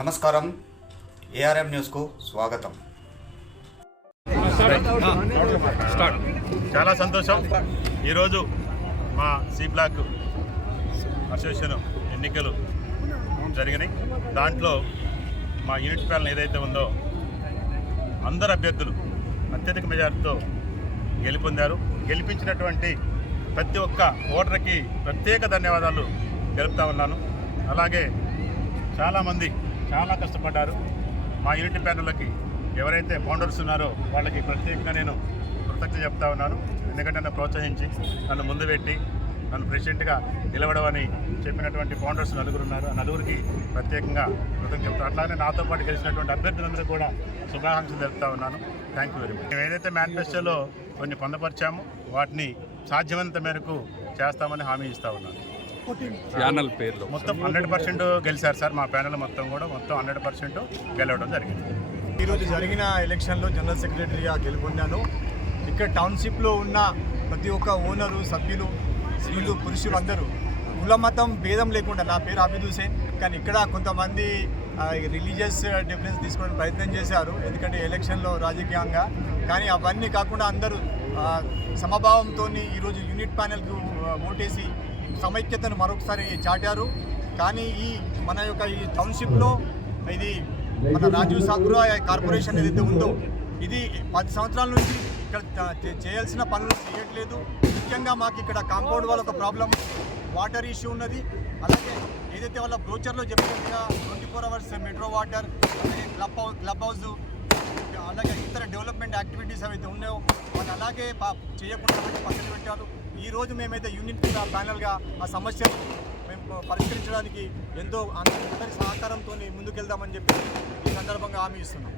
నమస్కారం, ఏఆర్ఎం న్యూస్కు స్వాగతం. చాలా సంతోషం. ఈరోజు మా సి బ్లాక్ అసోసియేషన్ ఎన్నికలు జరిగినాయి. దాంట్లో మా యూనిట్ ప్యానల్ ఏదైతే ఉందో అందరు అభ్యర్థులు అత్యధిక మెజార్టీతో గెలుపొందారు. గెలిపించినటువంటి ప్రతి ఒక్క ఓటర్కి ప్రత్యేక ధన్యవాదాలు తెలుపుతా ఉన్నాను. అలాగే చాలామంది చాలా కష్టపడ్డారు. మా యూనిట్ ప్యానల్కి ఎవరైతే ఫౌండర్స్ ఉన్నారో వాళ్ళకి ప్రత్యేకంగా నేను కృతజ్ఞత చెప్తా ఉన్నాను. ఎందుకంటే నన్ను ప్రోత్సహించి నన్ను ముందు పెట్టి నన్ను ప్రెసిడెంట్గా నిలవడం అని చెప్పినటువంటి ఫౌండర్స్ నలుగురు ఉన్నారు. ఆ నలుగురికి ప్రత్యేకంగా కృతజ్ఞత చెప్తాను. అట్లానే నాతో పాటు గెలిచినటువంటి అభ్యర్థులందరూ కూడా శుభాకాంక్షలు తెలుపుతా ఉన్నాను. Thank you very much. మేము ఏదైతే మేనిఫెస్టోలో కొన్ని పొందపరిచామో వాటిని సాధ్యమైనంత మేరకు చేస్తామని హామీ ఇస్తా ఉన్నాను. ప్యానల్ పేర్లు మొత్తం 100% గెలిచారు సార్. మా ప్యానల్ మొత్తం 100% గెలవడం జరిగింది. ఈరోజు జరిగిన ఎలక్షన్లో జనరల్ సెక్రటరీగా గెలుపొందాను. ఇక్కడ టౌన్షిప్లో ఉన్న ప్రతి ఒక్క ఓనరు, సభ్యులు, స్త్రీలు, పురుషులు అందరూ కుల మతం భేదం లేకుండా, నా పేరు ఆబిద్ హుసేన్, కానీ ఇక్కడ కొంతమంది రిలీజియస్ డిఫరెన్స్ తీసుకోవడానికి ప్రయత్నం చేశారు. ఎందుకంటే ఎలక్షన్లో రాజకీయంగా, కానీ అవన్నీ కాకుండా అందరూ సమభావంతో ఈరోజు యూనిట్ ప్యానెల్కు ఓటేసి సమైక్యతను మరొకసారి చాటారు. కానీ మన యొక్క ఈ టౌన్షిప్లో ఇది మన రాజీవ్ సాగర్ కార్పొరేషన్ ఏదైతే ఉందో ఇది 10 సంవత్సరాల నుంచి ఇక్కడ చేయాల్సిన పనులు చేయట్లేదు. ముఖ్యంగా మాకు ఇక్కడ కాంపౌండ్ వాళ్ళ ఒక ప్రాబ్లం, వాటర్ ఇష్యూ ఉన్నది. అలాగే ఏదైతే వాళ్ళ బ్రోచర్లో చెప్పినట్టుగా 24 hours మెట్రో వాటర్, అలాగే క్లబ్ హౌస్, అలాగే ఇతర డెవలప్మెంట్ యాక్టివిటీస్ ఏవైతే ఉన్నాయో వాళ్ళు అలాగే చేయకుండా పక్కన పెట్టారు. ఈరోజు మేమైతే యూనిట్ ప్యానల్గా ఆ సమస్యను మేము పరిష్కరించడానికి ఎంతో అందరి సహకారంతో ముందుకెళ్దామని చెప్పి ఈ సందర్భంగా హామీ ఇస్తున్నాం.